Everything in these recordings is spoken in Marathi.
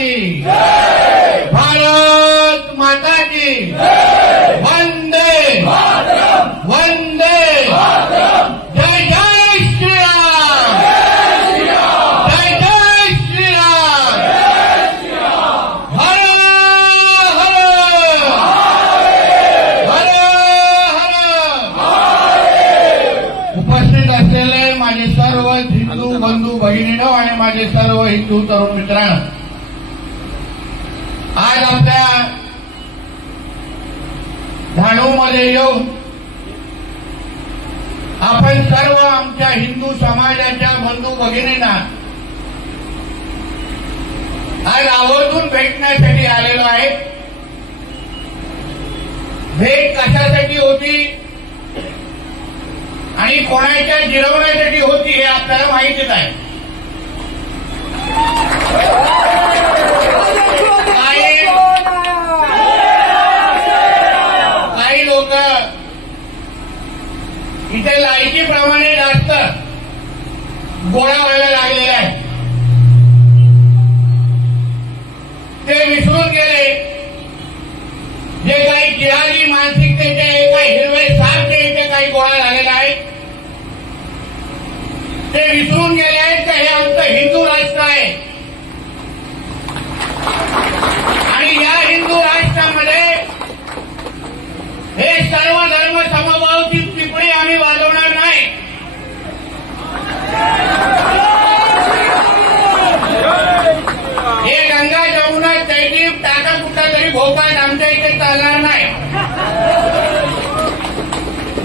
की भारत माता की वंदे वंदे जय जय श्रीराम जय जय श्रीराम हर हर हर हर। उपस्थित असलेले माझे सर्व हिंदू बंधू भगिनींनो आणि माझे सर्व हिंदू तरुण मित्रांनो, आज आपल्या धाणूमध्ये येऊन आपण सर्व आमच्या हिंदू समाजाच्या बंधू भगिनींना आज आवर्जून भेटण्यासाठी आलेलो आहे। भेट कशासाठी होती आणि कोणाच्या जिरवण्यासाठी होती हे आपल्याला माहितीच आहे। काही लोक इथे लायकीप्रमाणे जास्त गोळा व्हायला लागलेले आहे, ते विसरून गेले जे काही जिहादी मानसिकतेचे एका हिरवे साप इथे काही गोळा झालेला आहे, ते विसरून गेले आहेत की हे आमचं हिंदू राष्ट्र आहे आणि या हिंदू राष्ट्रामध्ये हे सर्व धर्म समभावाची टिप्पणी आम्ही वाजवणार नाही। हे गंगा जमुना तैजीब टाका कुठला तरी भोकाट आमच्या इथे चालणार नाही।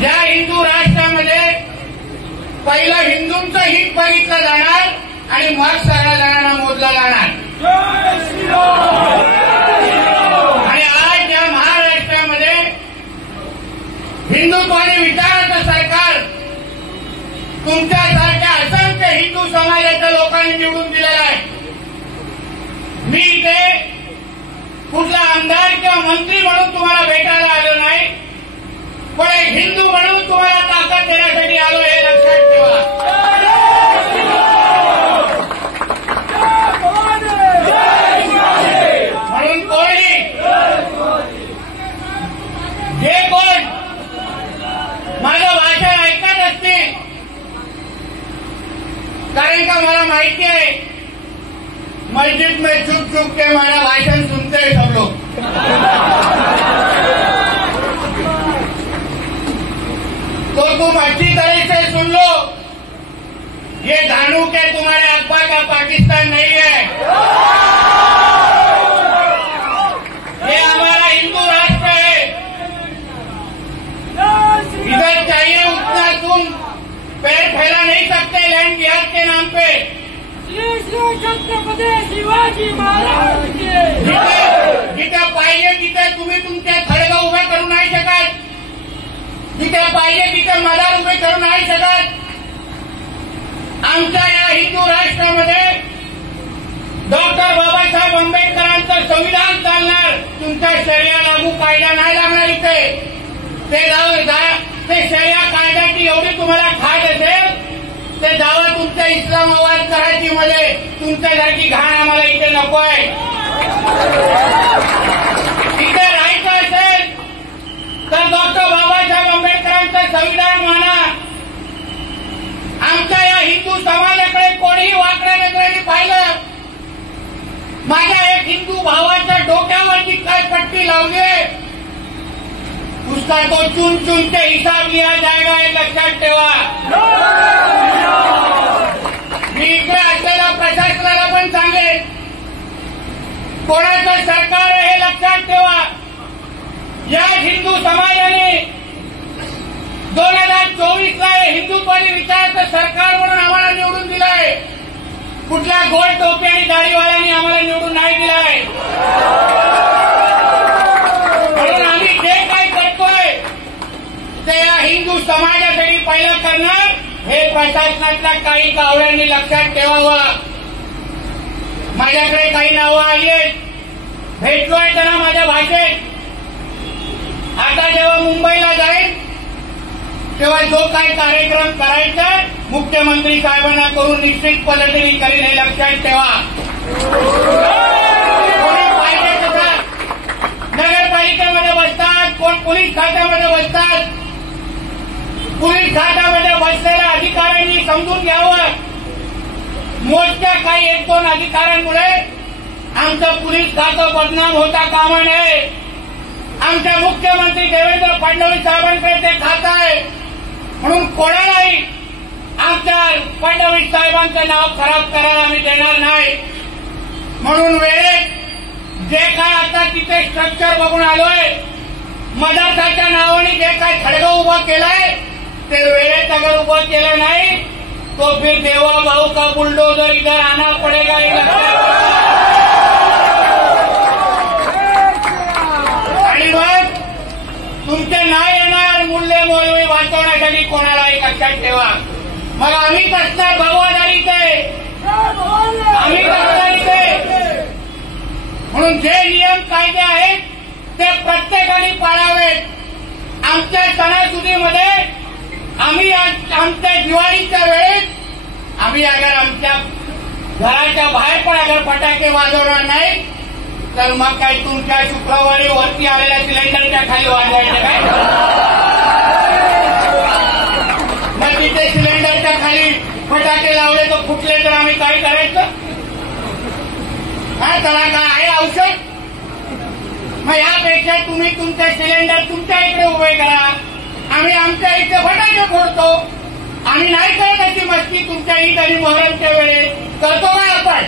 या हिंदू राष्ट्रामध्ये पहिलं हिंदूंचं हित बघितलं जाणार आणि मग सगळ्या जणांना मोजला जाणार। आणि आज या महाराष्ट्रामध्ये हिंदुत्वाने विचाराचं सरकार तुमच्यासारख्या असंख्य हिंदू समाजाच्या लोकांनी निवडून दिलेलं आहे। मी इथे कुठला आमदार किंवा मंत्री म्हणून तुम्हाला भेटायला आलो नाही, पण एक हिंदू म्हणून तुम्हाला ताकद देण्यासाठी आलो हे लक्षात ठेवा। म्हणून कोणी जे कोण माझं भाषण ऐकत असतील, कारण का मला माहिती आहे मस्जिद में चुप चुप के हमारा भाषण सुनते हैं सब लोग। तो तुम अच्छी तरह से सुन लो, ये धानू के तुम्हारे अब्बा का पाकिस्तान नहीं है, ये हमारा हिंदू राष्ट्र है। इधर चाहिए उतना तुम पैर फैला नहीं सकते लैंड जिहाद के नाम पे। छत्रपती शिवाजी महाराज जिथे पाहिजे तिथे तुम्ही तुमचे खडगा उभे करू नाही शकत, जिथे पाहिजे तिथे मदार उभे करू नाही शकत। आमच्या या हिंदू राष्ट्रामध्ये डॉक्टर बाबासाहेब आंबेडकरांचं संविधान चालणार, तुमचा शरिया लागू कायदा नाही लागणार इथे। ते शरिया कायद्याची एवढी तुम्हाला खात असेल ते जावा तुमच्या इस्लामाबाद कराचीमध्ये, तुमच्यासारखी घाण आम्हाला इथे नको आहे। इथे राहायचं असेल तर डॉक्टर बाबासाहेब आंबेडकरांचं संविधान माना। आमच्या या हिंदू समाजाकडे कोणीही वाकड्या नजरेने पाहिलं, माझ्या एक हिंदू भावाच्या डोक्यावरती काय पट्टी लावली आहे उसका तो चुन चुन के हिसाब लिया जाएगा हे लक्षात ठेवा। मी इकडे असलेल्या प्रशासनाला पण सांगेन, कोणाचं सरकार आहे हे लक्षात ठेवा। या हिंदू समाजाने 2024ला हिंदुत्वादी विचाराचं सरकार म्हणून आम्हाला निवडून दिलं आहे, कुठल्या गोल टोपी आणि दाढीवाल्यांनी आम्हाला निवडून नाही दिलं आहे। म्हणून आम्ही जे काही करतोय ते या हिंदू समाजासाठी पहिलं करणार हे प्रशासनातल्या काही कावळ्यांनी लक्षात ठेवावं। माझ्याकडे काही नावं आली आहेत, भेटलोय त्यांना माझ्या भाषेत। आता जेव्हा मुंबईला जाईल तेव्हा जो काही कार्यक्रम करायचा मुख्यमंत्री साहेबांना करून निश्चित पद्धतीने करीन हे लक्षात ठेवा। नगरपालिकेमध्ये बसतात, कोण पोलीस खात्यामध्ये बसतात. पोलीस खात्यामध्ये बसलेल्या अधिकाऱ्यांनी समजून घ्यावं, मोजक्या काही 1-2 अधिकाऱ्यांमुळे आमचं पोलीस खातं बदनाम होता कामा नये. आमच्या मुख्यमंत्री देवेंद्र फडणवीस साहेबांकडे ते खातं आहे, म्हणून कोणालाही आमच्या फडणवीस साहेबांचं नाव खराब करायला आम्ही देणार नाही. म्हणून वेळेत जे काय आता तिथे स्ट्रक्चर बघून आलोय, मदरसाच्या नावाने जे काय खडगं उभं केलंय ते वेळेत अगर उभं केलं नाही तो फिर देवा भाऊ का बुलडोजर इधर आना पडेगा. आणि मग तुमचे नाही येणार मूल्य मोलवे वाचवण्यासाठी कोणालाही लक्षात ठेवा. मग आम्ही कसणार भगवादारीत आहे, आम्ही कसणार इथे. म्हणून जे नियम कायदे आहेत ते प्रत्येकाने पाळावेत. आमच्या सणासुदीमध्ये आम्ही आमच्या दिवाळीच्या वेळेत आम्ही अगर आमच्या घराच्या बाहेर पण अगर फटाके वाजवणार नाही तर मग काही तुमच्या शुक्रवारी वरती आलेल्या सिलेंडरच्या खाली वाजवायचं काय. मग तिथे सिलेंडरच्या खाली फटाके लावले तर फुटले तर आम्ही काय करायचं. काय त्याला काय आहे औषध. मग यापेक्षा तुम्ही तुमचे सिलेंडर तुमच्या इकडे उभे करा, आम्ही आमच्या इथे फटाके फोडतो. आम्ही नाही करत अशी मस्ती तुमच्या ईद आणि मोहरमच्या वेळेस करतो का आपण.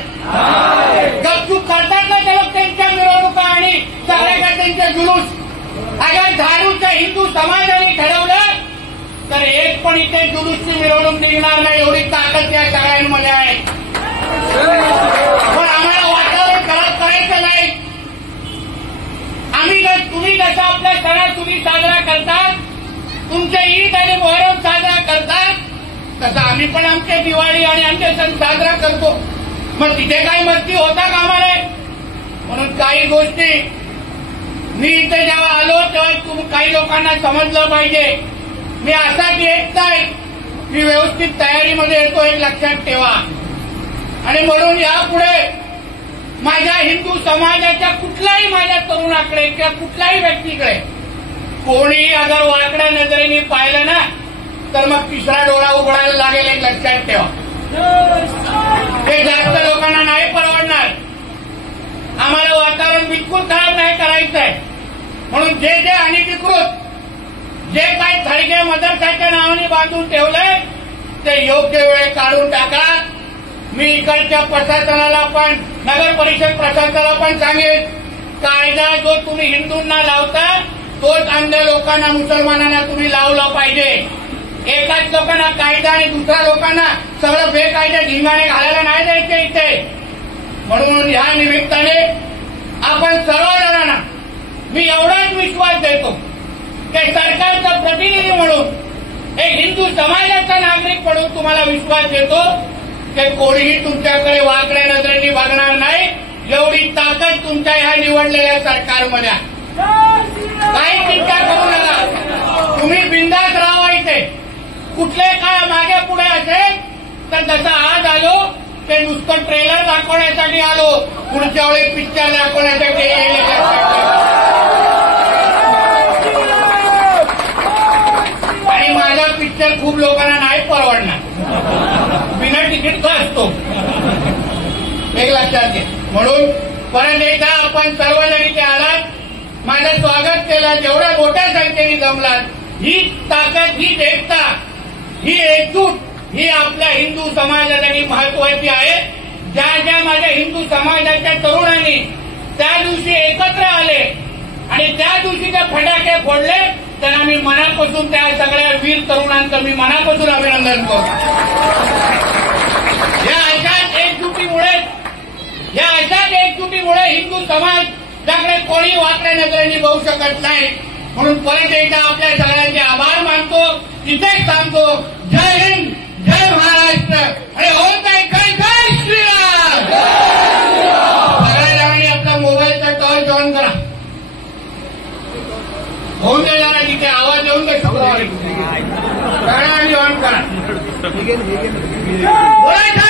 गपचूप करतात ना ते लोक त्यांच्या मिरवणुका आणि सगळ्या त्यांचे जुलूस. अगर झाडूच्या हिंदू समाजाने ठरवलं तर एक पण इथे जुलूसची मिरवणूक निघणार नाही, एवढी ताकद त्या सगळ्यांमध्ये आहे. पण आम्हाला वातावरण खराब करायचं नाही. आम्ही तुम्ही जसं आपल्या सणासुदी साजरा करतात, तुमचे ईद आणि मोहरम साजरा करतात, तसं आम्ही पण आमचे दिवाळी आणि आमचे सण साजरा करतो. मग तिथे काही मस्ती होता कामा नये. म्हणून काही गोष्टी मी इथे जेव्हा आलो तेव्हा काही लोकांना समजलं पाहिजे. मी असाच येत नाही, मी व्यवस्थित तयारीमध्ये येतो हे लक्षात ठेवा. आणि म्हणून यापुढे माझ्या हिंदू समाजाच्या कुठल्याही माझ्या तरुणाकडे किंवा कुठल्याही व्यक्तीकडे कोणी अगर वाकड्या नजरेने पाहिलं ना तर मग तिसरा डोळा उघडायला लागेल हे लक्षात ठेवा. हे जास्त लोकांना नाही परवडणार. आम्हाला वातावरण बिलकुल खराब नाही करायचंय. म्हणून जे जे अनधिकृत जे काही थडगे मदरसाच्या नावाने बांधून ठेवलंय ते योग्य वेळ काढून टाका. मी इकडच्या प्रशासनाला पण नगर परिषद प्रशासनाला पण सांगेन, कायदा जो तुम्ही हिंदूंना लावता तोच अन्य लोकांना मुसलमानांना तुम्ही लावला पाहिजे. एकाच लोकांना कायदा आणि दुसऱ्या लोकांना सगळं बेकायदा धिंगाणे घालायला नाही द्यायचे इथे. म्हणून ह्या निमित्ताने आपण सर्वजणांना मी एवढाच विश्वास देतो की सरकारचा प्रतिनिधी म्हणून एक हिंदू समाजाचा नागरिक म्हणून तुम्हाला विश्वास देतो की कोणीही तुमच्याकडे वाकड्या नजरेने बघणार नाही. एवढी ताकद तुमच्या ह्या निवडलेल्या सरकारमध्ये आहे. काही चिंता करू नका, तुम्ही बिंदास राहा इथे. कुठले काय मागे पुढे असेल तर जसं आज आलो ते नुसतं ट्रेलर दाखवण्यासाठी आलो, पुढच्या वेळी पिक्चर दाखवण्यासाठी आणि माझा पिक्चर खूप लोकांना नाही परवडणार. बिना तिकीटचा असतो एक लक्षात घे. म्हणून परत एकदा आपण सर्वजण इथे आलात, माझं स्वागत केलं, जेवढ्या मोठ्या संख्येने जमलात. ही ताकद, ही एकता, ही एकजूट ही आपल्या हिंदू समाजासाठी महत्वाची आहे. ज्या ज्या माझ्या हिंदू समाजाच्या तरुणांनी त्या दिवशी एकत्र आले आणि त्या दिवशी ते फटाके फोडले त्यांना मी मनापासून त्या सगळ्या वीर तरुणांचं मी मनापासून अभिनंदन करतो. या अशाच एकजुटीमुळे हिंदू समाज त्याकडे कोणी वाकड्या नजरेने बघू शकत नाही. म्हणून परत एकदा आपल्या सगळ्यांचे आभार मानतो. इथेच सांगतो, जय हिंद, जय महाराष्ट्र आणि होत आहे जय जय श्रीराम. सगळ्या जणांनी आपला मोबाईलचा टॉर्च ऑन करा. होऊन दे जरा तिथे आवाज येऊन दे. शुक्रवारी सगळ्यांनी ऑन करा. बोलायचं